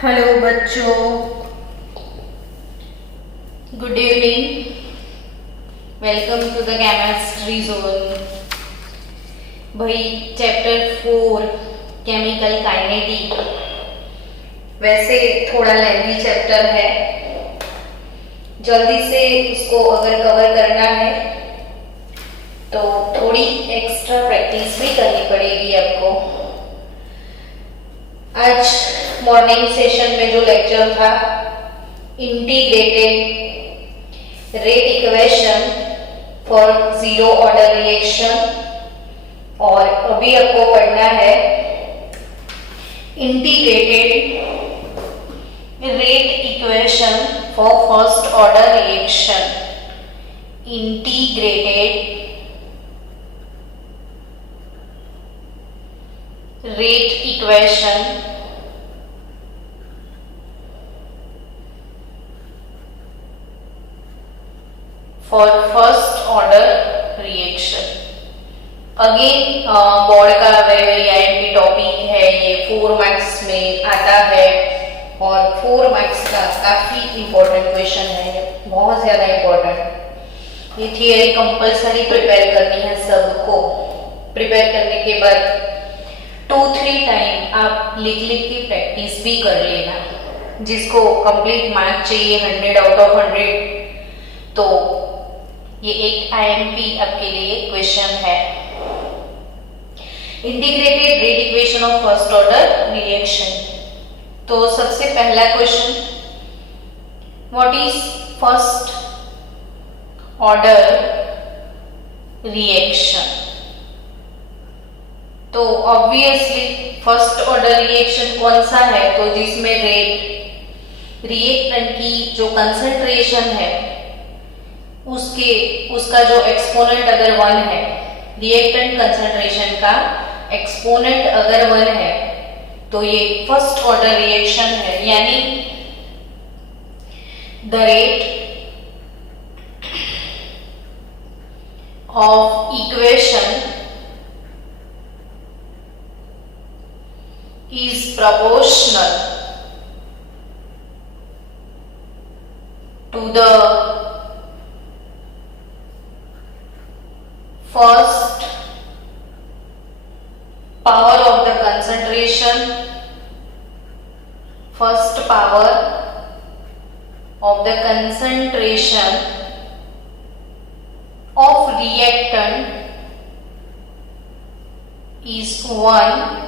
Hello बच्चों, good evening. Welcome to the chemistry zone. भाई chapter 4 chemical kinetic वैसे थोड़ा लेंथी चैप्टर है, जल्दी से उसको अगर कवर करना है तो थोड़ी एक्स्ट्रा प्रैक्टिस भी करनी पड़ेगी आपको। आज मॉर्निंग सेशन में जो लेक्चर था integrated rate equation for zero order reaction, और अभी आपको पढ़ना है integrated rate equation for first order reaction. Integrated rate equation for first order reaction. Again board का वेरी आईएमपी टॉपिक है, ये 4 मार्क्स में आता है और 4 मार्क्स का काफी इंपॉर्टेंट क्वेश्चन है, बहुत ज्यादा इंपॉर्टेंट। ये थियरी कंपल्सरी प्रिपेयर करनी है सबको। प्रिपेयर करने के बाद 2-3 टाइम आप लिख के प्रैक्टिस भी कर लेना। जिसको कंप्लीट मार्क चाहिए 100 आउट ऑफ 100, तो ये एक आईएमपी आपके लिए क्वेश्चन है। Integrated rate equation of first order reaction. तो सबसे पहला question, what is first order reaction? तो ऑब्वियसली फर्स्ट ऑर्डर रिएक्शन कौन सा है? तो जिसमें रेट रिएक्टेंट की जो कंसंट्रेशन है उसका जो एक्सपोनेंट अगर 1 है, रिएक्टेंट कंसंट्रेशन का एक्सपोनेंट अगर 1 है तो ये फर्स्ट ऑर्डर रिएक्शन है। यानी the rate of equation is proportional to the first power of the concentration, first power of the concentration of reactant is 1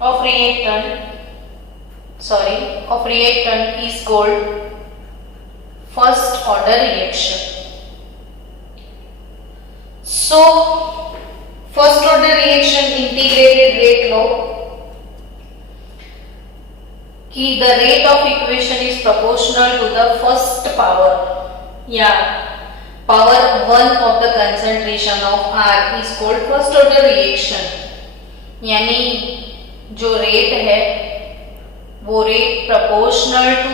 of reactant is called first order reaction. So first order reaction integrated rate law कि the rate of equation is proportional to the first power या power 1 of the concentration of R is called first order reaction। यानी जो rate है वो rate proportional to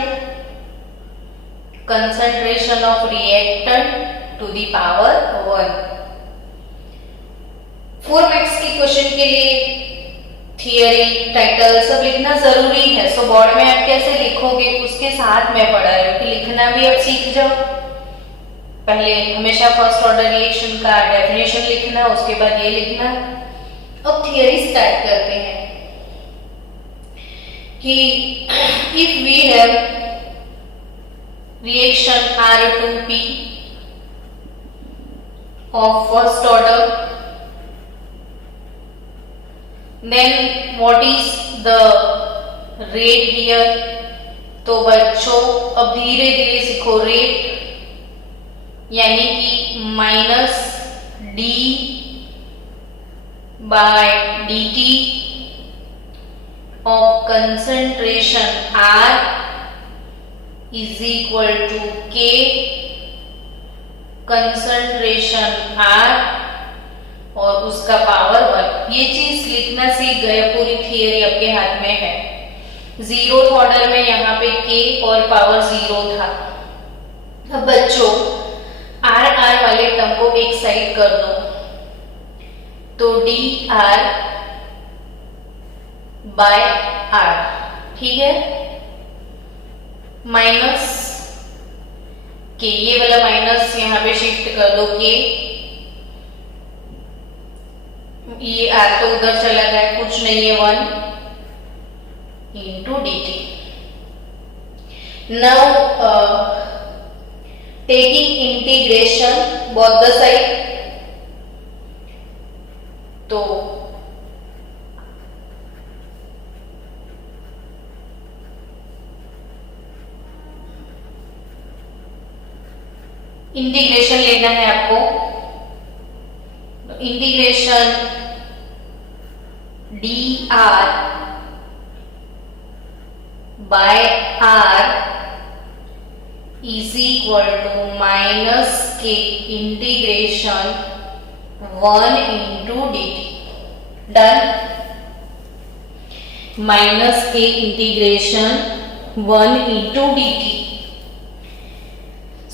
concentration of reactant to the power 1। 4 marks के question के लिए theory title सब लिखना जरूरी है। सो बोर्ड में आप कैसे लिखोगे उसके साथ मैं पढ़ा रही हूँ कि लिखना भी अब सीख जाओ। पहले हमेशा फर्स्ट ऑर्डर रिएक्शन का डेफिनेशन लिखना, उसके बाद ये लिखना। अब थियरी स्टार्ट करते हैं कि if we have reaction R2P of first order, then what is the rate here? तो बच्चों अब धीरे धीरे सीखो रेट, यानी कि -d/dt of concentration R is equal to K concentration R और उसका पावर 1। ये चीज लिखना सीख गए, पूरी थियरी आपके हाथ में है। जीरो ऑर्डर में यहाँ पे K और पावर 0 था। अब बच्चों R वाले टर्म को एक साइड कर दो, तो डी आर बाय आर, ठीक है। माइनस के, ये वाला माइनस यहाँ पे शिफ्ट कर दो के, ये आर तो उधर चला गया, कुछ नहीं है, 1 into D T. Now taking integration both the side, तो इंटीग्रेशन लेना है आपको, तो integration D R by R is equal to minus k integration 1 into D T. Done. Minus k integration 1 into D T.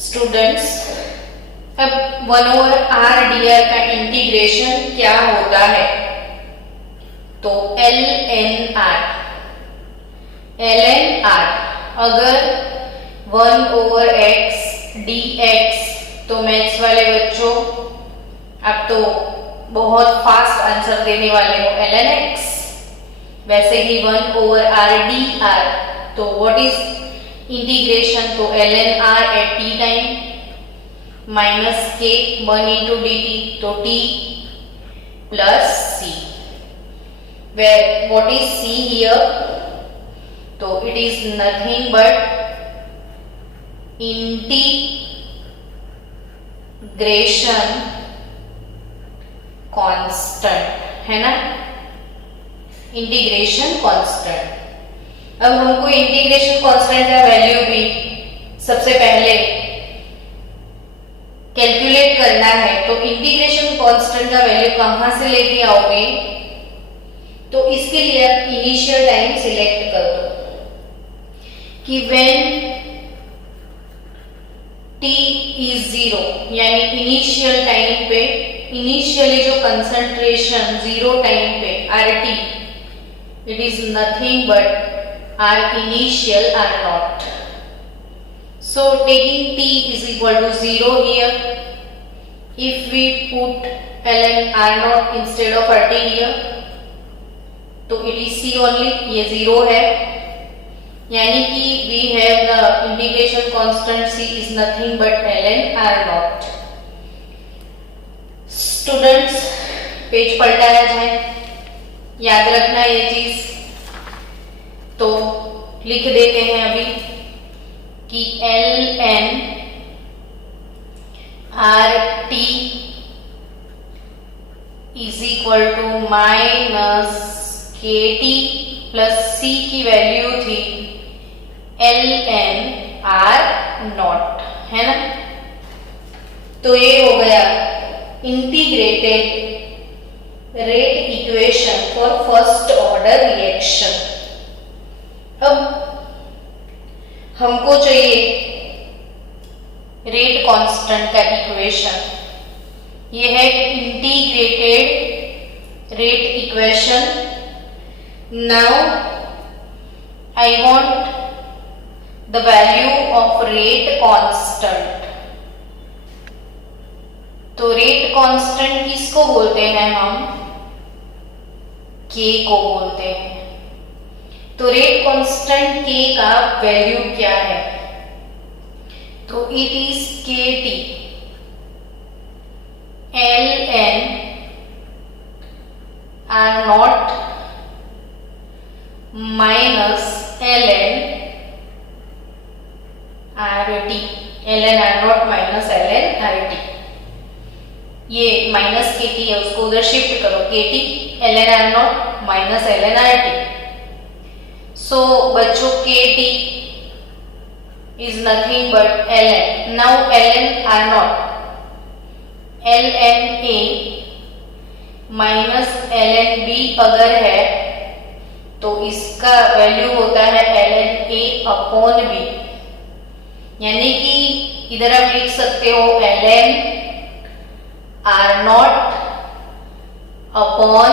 Students, अब 1/r dr का integration क्या होता है, तो ln r। अगर 1/x dx, तो मैथ्स वाले बच्चों अब तो बहुत फास्ट आंसर देने वाले हो, ln x। वैसे ही 1/r dr, तो व्हाट इज इंटीग्रेशन, तो ln r at t time minus k 1 into D T, तो t plus c। Where what is c here, तो it is nothing but integration constant, है ना, integration constant. अब हमको integration constant का value भी सबसे पहले कैलकुलेट करना है, तो इंटीग्रेशन कांस्टेंट का वैल्यू कहां से लेके आओगे, तो इसके लिए आप इनिशियल टाइम सिलेक्ट कर दो कि व्हेन t इज 0, यानी इनिशियल टाइम पे, इनिशियली जो कंसंट्रेशन 0 टाइम पे RT, it is nothing but R initial R naught. So taking t is equal to 0 here. If we put ln R naught instead of RT here, तो it is C only, ये 0 है, यानी कि we have the integration constant C is nothing but ln R naught. Students, page पलटाया जाए, याद रखना ये चीज, तो लिख देते हैं अभी कि ln RT is equal to minus KT plus C की वैल्यू थी ln R नॉट, है ना। तो ये हो गया integrated rate equation for first order reaction. अब हमको चाहिए रेट कांस्टेंट का इक्वेशन, ये है integrated rate equation. Now I want the value of rate constant. तो रेट कांस्टेंट किसको बोलते हैं हम, के को बोलते हैं। तो रेट कांस्टेंट k का वैल्यू क्या है, तो it is KT ln R naught minus ln RT, ln R naught minus ln RT। ये माइनस KT है, उसको उधर शिफ्ट करो, KT ln R naught minus ln RT। So बच्चों KT is nothing but ln. Now ln R naught, ln A minus ln B अगर है तो इसका वैल्यू होता है ln A अपॉन B, यानी कि इधर आप लिख सकते हो ln R naught upon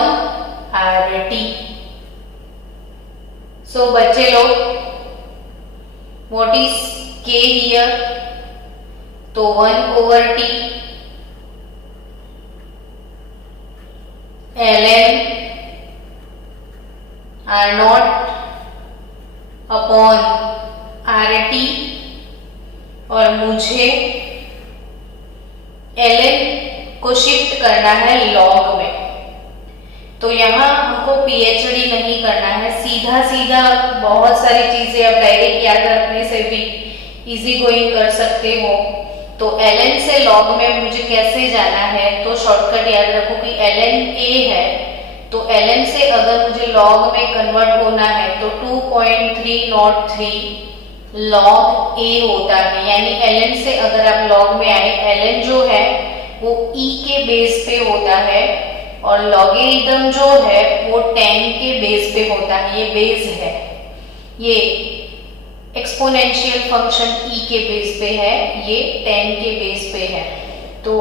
RT। सो बच्चे लोग, व्हाट इज के हियर? तो 1/t ln r0 upon rt, और मुझे ln को शिफ्ट करना है लॉग में। तो यहाँ हमको पीएचडी नहीं करना है, सीधा सीधा बहुत सारी चीजें आप डायरेक्ट याद रखने से भी इजी गोइंग कर सकते हो। तो ln से log में मुझे कैसे जाना है? तो शॉर्टकट याद रखो कि ln a है, तो ln से अगर मुझे log में कन्वर्ट होना है तो 2.303 log a होता है। यानी ln से अगर आप log में आए, ln जो है वो e के बेस पे होता है और लॉगरिथम जो है वो 10 के बेस पे होता है। ये बेस है, ये एक्सपोनेंशियल फंक्शन e के बेस पे है, ये 10 के बेस पे है। तो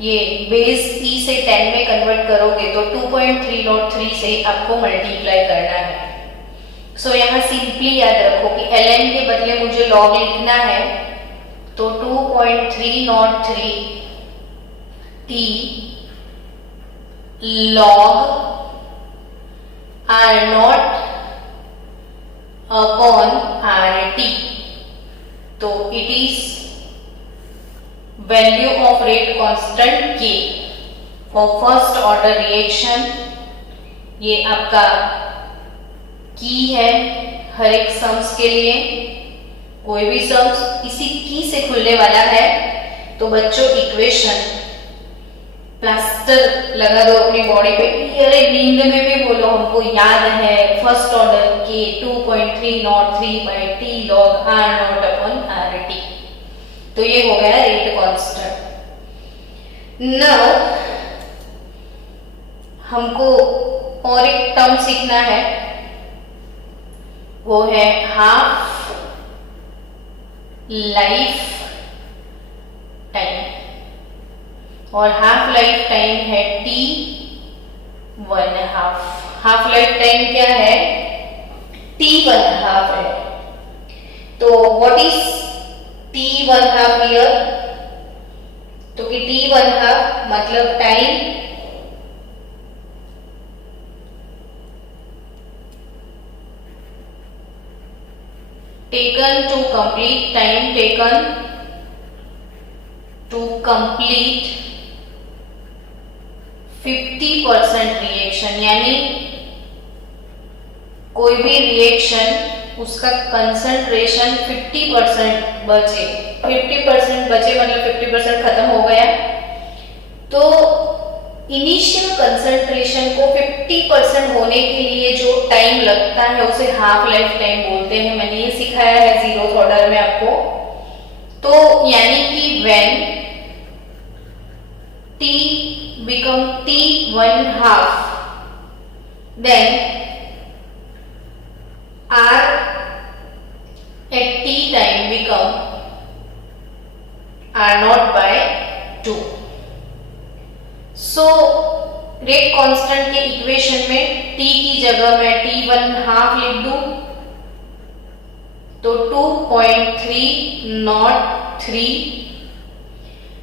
ये बेस e से 10 में कन्वर्ट करोगे तो 2.303 से आपको मल्टीप्लाई करना है। सो यहाँ सिंपली याद रखो कि ln के बदले मुझे log लिखना है, तो 2.303 t log r0 upon rt। तो it is value of rate constant k for first order reaction. ये आपका की है हर एक सम्स के लिए, कोई भी सम्स इसी की से खुलने वाला है। तो बच्चों इक्वेशन प्लास्टर लगा दो अपनी बॉडी पे, अरे नींद में भी बोलो हमको याद है फर्स्ट ऑर्डर के 2.303 by t log r0 upon rt। तो ये हो गया रेट कांस्टेंट। नाउ हमको और एक टर्म सीखना है, वो है हाफ लाइफ टाइम, और हाफ लाइफ टाइम है t1/2। हाफ लाइफ टाइम क्या है? t1/2 है। तो व्हाट इज t1/2 हियर? तो कि t1/2 मतलब time taken to complete, time taken to complete 50% reaction. यानी कोई भी रिएक्शन उसका कंसंट्रेशन 50% बचे, 50% बचे मतलब 50% खत्म हो गया। तो इनिशियल कंसंट्रेशन को 50% होने के लिए जो टाइम लगता है उसे हाफ लाइफ टाइम बोलते हैं। मैंने ये सिखाया है 0th ऑर्डर में आपको। तो यानी कि when t become t1/2, then r at t time become r0/2। So rate constant के इक्वेशन में t की जगह मैं t1/2 लिख दूं, तो 2.303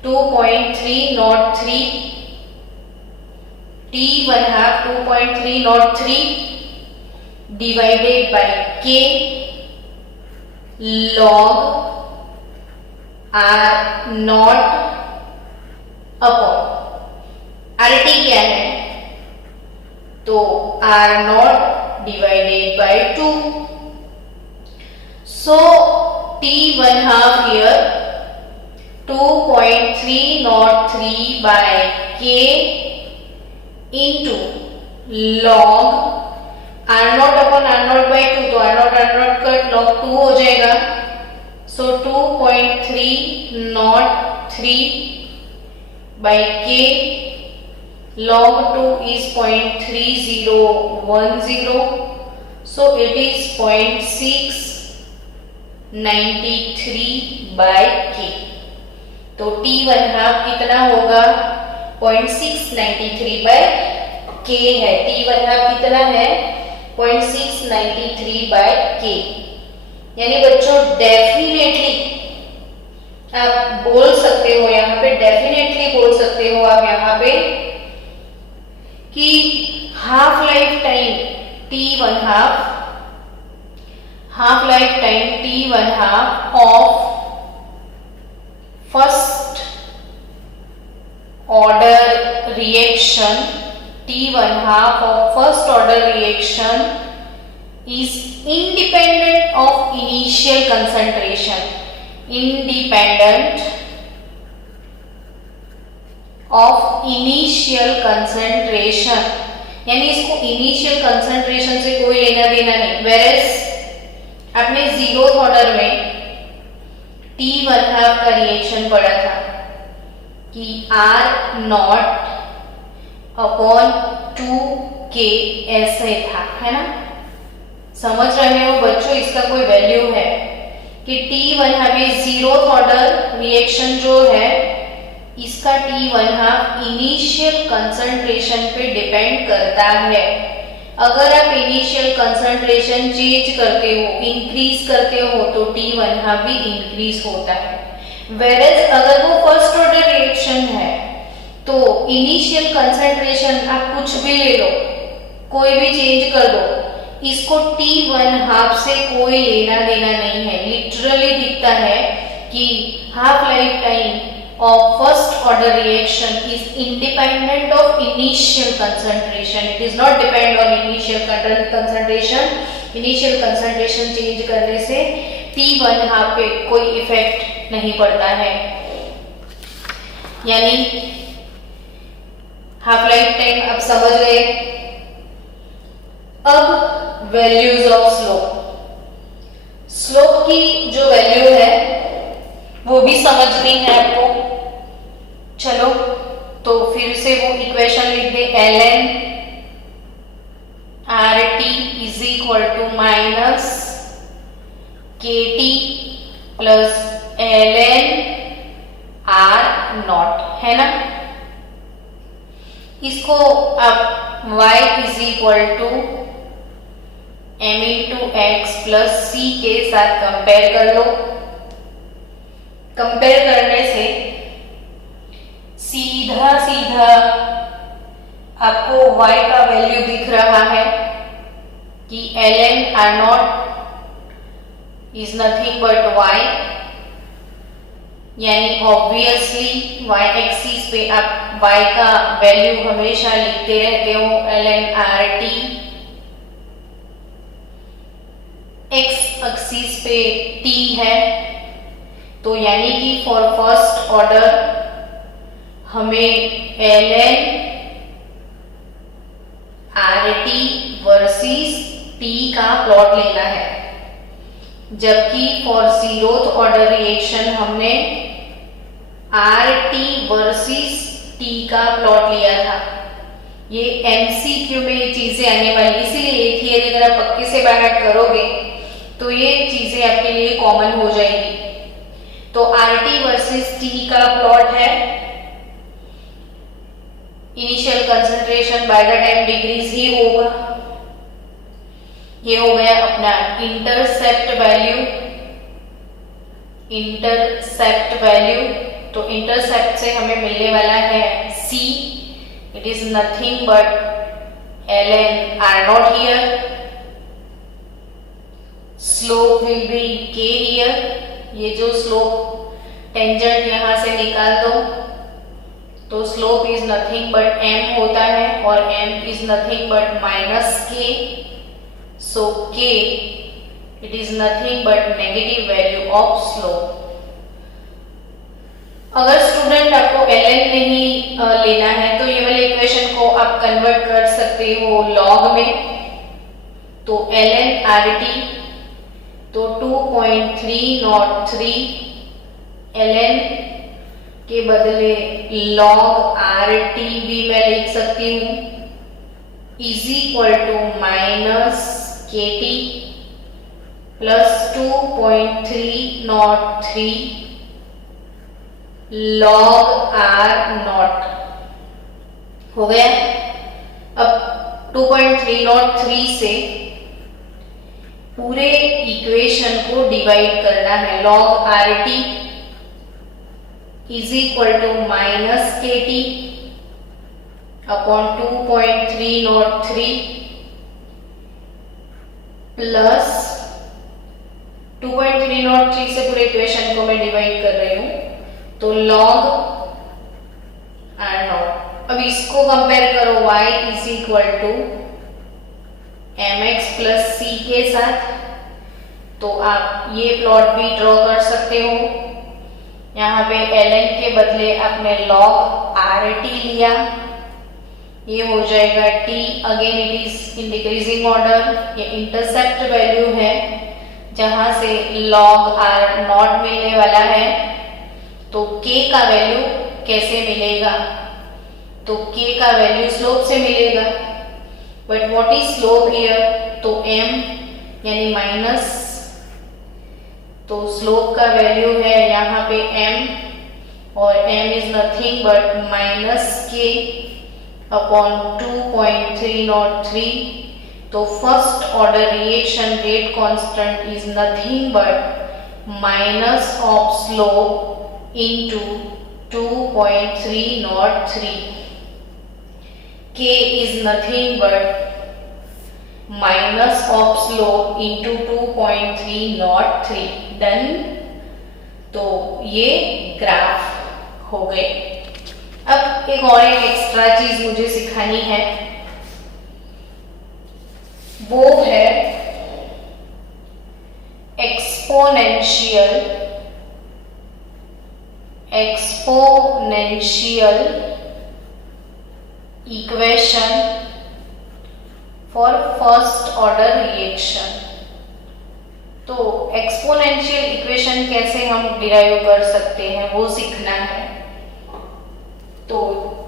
t1/2 2.303 divided by k log r0 upon rt क्या है? तो r0 divided by 2। So t1/2 here 2.303 by k into log r0 upon r0/2। तो r0 कट log 2 हो जाएगा। सो 2.303 by k log 2 is 0.3010, so it is 0.693 by k। तो t1/2 कितना होगा? 0.693 by k है। t1/2 कितना है? 0.693/k। यानी बच्चों डेफिनेटली आप बोल सकते हो यहाँ पे, डेफिनेटली बोल सकते हो आप यहाँ पे कि half life time T1/2 of first order reaction is independent of initial concentration, यानी इसको इनिशियल कंसंट्रेशन से कोई लेना देना नहीं। वेरेस आपने 0th ऑर्डर में T1/2 का रिएक्शन पढ़ा था कि R0/2K ऐसे था, है ना। समझ रहे हो बच्चों, इसका कोई वैल्यू है कि T1/2 0th ऑर्डर रिएक्शन जो है इसका T1/2 इनिशियल कंसंट्रेशन पे डिपेंड करता है। अगर आप इनिशियल कंसंट्रेशन चेंज करते हो, इंक्रीज करते हो तो T1/2 भी इंक्रीज होता है। वेरेज अगर वो फर्स्ट ऑर्डर रिएक्शन है तो इनिशियल कंसंट्रेशन आप कुछ भी ले लो, कोई भी चेंज कर दो, इसको T1/2 से कोई लेना देना नहीं है। लिटरली दिखता है कि half life time of first order reaction is independent of initial concentration. It is not depend on initial concentration. Initial concentration change करने से T1/2 पे कोई इफेक्ट नहीं पड़ता है। यानी हाफ लाइफ टाइम आप समझ गए। अब वैल्यूज ऑफ स्लोप की जो वैल्यू है वो भी समझनी है आपको। चलो तो फिर से वो इक्वेशन लिख दे, ln RT is equal to minus KT plus ln R0, है ना। इसको आप y is equal to m into x plus c के साथ कंपेयर कर लो। कंपेयर करने से सीधा आपको y का वैल्यू दिख रहा है कि ln R0 is nothing but y, यानी ऑब्वियसली y एक्सिस पे आप y का वैल्यू हमेशा लिखते रहते हो ln RT, x एक्सिस पे t है, तो यानी कि फॉर फर्स्ट ऑर्डर हमें ln RT वर्सेस t का प्लॉट लेना है, जबकि फॉर 0th ऑर्डर रिएक्शन हमने RT वर्सेस t का प्लॉट लिया था। ये MCQ में ये चीजें आने वाली, इसीलिए ये थियरी अगर आप पक्के से बाहर करोगे तो ये चीजें आपके लिए कॉमन हो जाएगी। तो RT वर्सेस T का प्लॉट है, initial concentration by the time decrease ही होगा। ये हो गया अपना इंटरसेप्ट वैल्यू। तो इंटरसेप्ट से हमें मिलने वाला है C, it is nothing but ln R0 here, slope will be K here. ये जो स्लोप टेंजेंट यहां से निकाल दो तो slope is nothing but m होता है और m is nothing but minus k, so k it is nothing but negative value of slope. अगर स्टूडेंट आपको ln नहीं लेना है तो ये वाले इक्वेशन को आप कन्वर्ट कर सकते हो लॉग में। तो ln RT तो 2.303 ln के बदले log RT भी मैं लिख सकती हूँ is equal to minus KT plus 2.303 log R0 हो गया। अब 2.303 से पूरे इक्वेशन को डिवाइड करना है। log RT is equal to minus KT upon 2.303 plus 2.303 से पूरे इक्वेशन को मैं डिवाइड कर रही हूं, तो log R0। अब इसको कंपेयर करो y is equal to mx plus c के साथ, तो आप ये प्लॉट भी ड्रॉ कर सकते हो। यहाँ पे ln के बदले आपने log RT लिया, ये हो जाएगा t। Again it is in decreasing order, ये इंटरसेप्ट वैल्यू है जहां से log R0 मिलने वाला है। तो k का वैल्यू कैसे मिलेगा, तो k का वैल्यू स्लोप से मिलेगा। But what is slope here, तो m यानी माइनस, तो स्लोप का वैल्यू है यहाँ पे m, और m is nothing but minus k upon 2.303। तो first order reaction rate constant is nothing but minus of slope into 2.303। k is nothing but minus of slope into 2.303। Done. तो ये graph हो गए। अब एक और एक एक्स्ट्रा चीज मुझे सिखानी है, वो है exponential equation for first order reaction. तो एक्सपोनेंशियल इक्वेशन कैसे हम डिराइव कर सकते हैं वो सीखना है। तो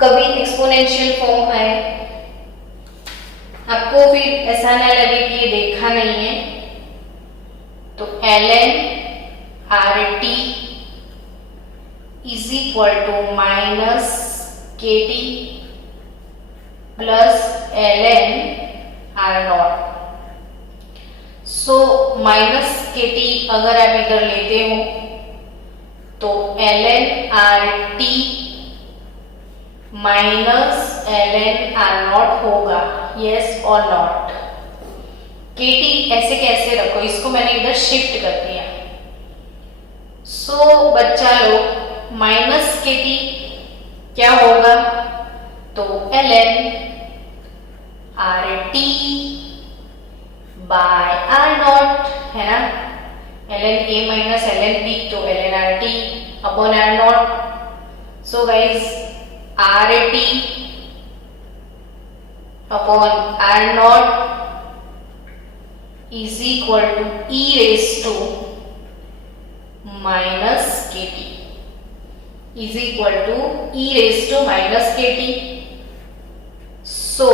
कभी एक्सपोनेंशियल फॉर्म आए, आपको फिर ऐसा ना लगे कि ये देखा नहीं है, तो ln RT is equal to minus KT plus ln R0। So minus KT अगर आप इधर लेते हो तो ln RT minus ln R0 होगा, यस और नॉट। KT ऐसे कैसे रखो, इसको मैंने इधर शिफ्ट कर दिया। सो बच्चा लोग माइनस KT क्या होगा, तो ln RT बाय R0 है ना, ln A minus ln B, तो ln RT upon R0। So guys RT upon R0 is equal to e raise to minus KT is equal to e raised to minus KT. So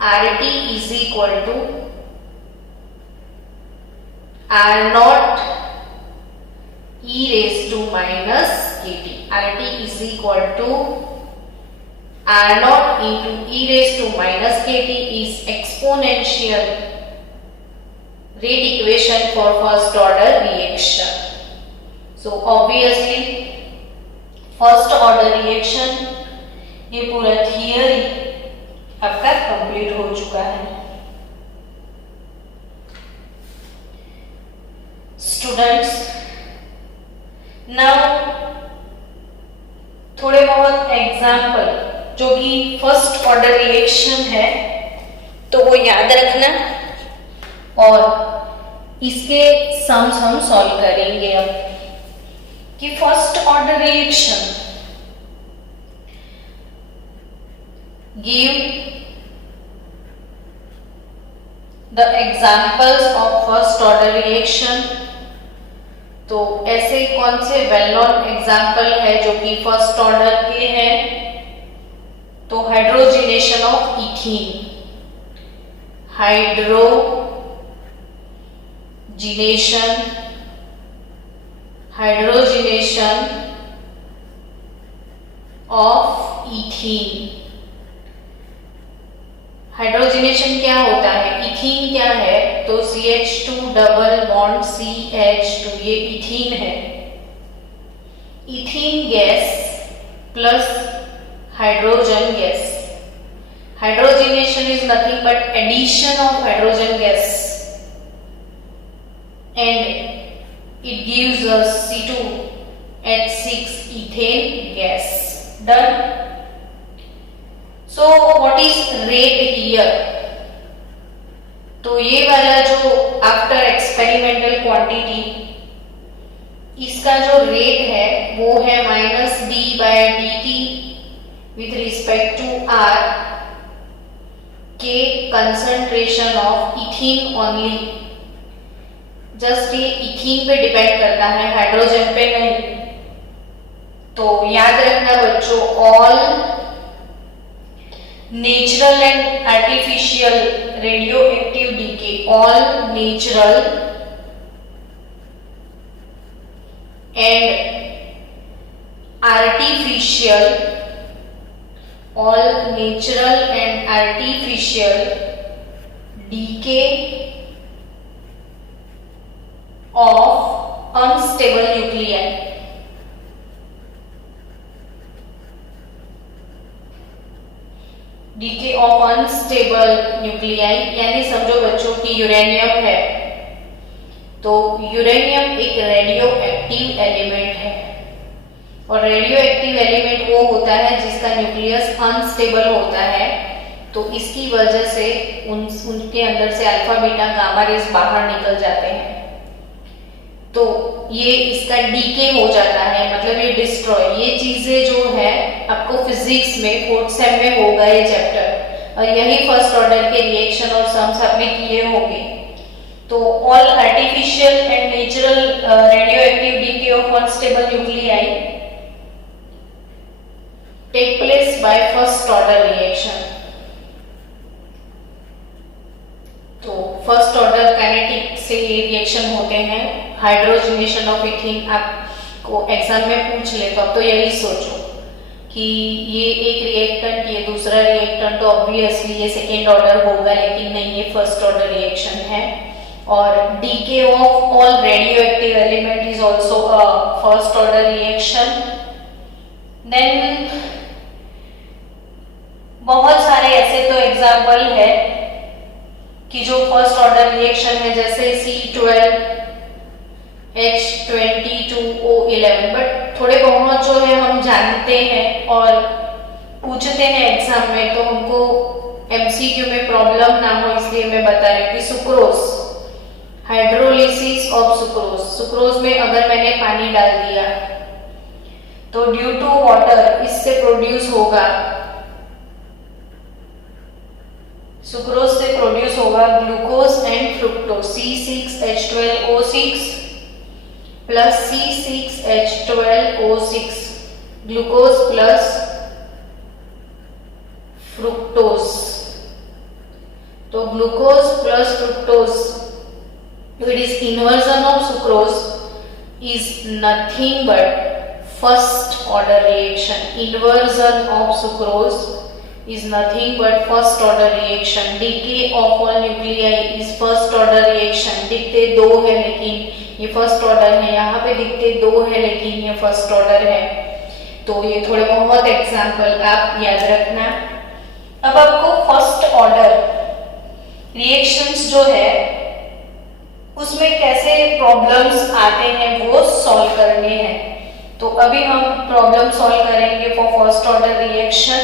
RT is equal to R0 e raised to minus KT. RT is equal to R0 into e raised to minus KT is exponential rate equation for first order reaction. So obviously first order reaction ये पूरा theory आपका complete हो चुका है। Students now थोड़े बहुत example जो कि फर्स्ट ऑर्डर रिएक्शन है तो वो याद रखना और इसके सम्स हम सॉल्व करेंगे। अब कि first order reaction give the examples of first order reaction. तो ऐसे कौन से वेल नोन एग्जाम्पल है जो कि फर्स्ट ऑर्डर के हैं, तो hydrogenation of ethene, hydrogenation of ethene, hydrogenation क्या होता है, इथीन क्या है, तो CH2 डबल बॉन्ड CH2, ये इथीन है। Ethene gas plus hydrogen gas. Hydrogenation is nothing but addition of hydrogen gas and it gives us C2H6 ethane gas. Done. So what is rate here? तो ये वाला जो after experimental quantity, इसका जो rate है वो है -d/dt with respect to R के concentration of ethene only. Just ये इथीन पे डिपेंड करता है, हाइड्रोजन पे नहीं। तो याद रखना बच्चों, all natural and artificial radioactive decay, all natural and artificial, all natural and artificial decay of unstable nuclei। Decay of unstable nuclei, यानी समझो बच्चों कि यूरेनियम है, तो यूरेनियम एक रेडियो एक्टिव एलिमेंट है और रेडियो एक्टिव एलिमेंट वो होता है जिसका न्यूक्लियस अनस्टेबल होता है। तो इसकी वजह से उनके अंदर से अल्फा बीटा गामा रेस बाहर निकल जाते हैं, तो ये इसका डीके हो जाता है, मतलब ये डिस्ट्रॉय। ये चीजें जो है आपको फिजिक्स में 4th सेम में होगा ये चैप्टर, और यही फर्स्ट ऑर्डर के रिएक्शन और सम्स आपने किए होंगे। तो all artificial and natural radio active DK of unstable nuclei take place by first order reaction। तो फर्स्ट ऑर्डर काइनेटिक से ये रिएक्शन होते हैं। हाइड्रोजनेशन ऑफ इथीन आपको एग्जाम में पूछ ले तो अब तो यही सोचो कि ये एक रिएक्टेंट, ये दूसरा रिएक्टेंट, तो ऑब्वियसली ये सेकेंड ऑर्डर होगा, लेकिन नहीं, ये फर्स्ट ऑर्डर रिएक्शन है। और decay of all radioactive element is also a first order reaction. Then बहुत सारे ऐसे तो एग्जाम्पल है कि जो फर्स्ट ऑर्डर रिएक्शन है, जैसे C12H22O11, बट थोड़े बहुत जो है हम जानते हैं और पूछते हैं एग्जाम में, तो हमको MCQ में प्रॉब्लम ना हो इसलिए मैं बता रही हूँ कि sucrose, hydrolysis of sucrose. Sucrose में अगर मैंने पानी डाल दिया तो ड्यू टू वाटर इससे प्रोड्यूस होगा, सुक्रोज से प्रोड्यूस होगा glucose and fructose, C6H12O6 plus C6H12O6, glucose plus fructose. तो glucose plus fructose, it is inversion of sucrose is nothing but first order reaction. Inversion of sucrose is nothing but first order reaction। decay of all nuclei is first order reaction। दिखते दो है लेकिन ये first order है, यहाँ पे दिखते दो है लेकिन ये फर्स्ट ऑर्डर है। तो ये थोड़े बहुत एग्जाम्पल आप याद रखना। अब आपको फर्स्ट ऑर्डर रिएक्शंस जो है उसमें कैसे प्रॉब्लम्स आते हैं वो सॉल्व करने हैं। तो अभी हम प्रॉब्लम सॉल्व करेंगे फॉर फर्स्ट ऑर्डर रिएक्शन।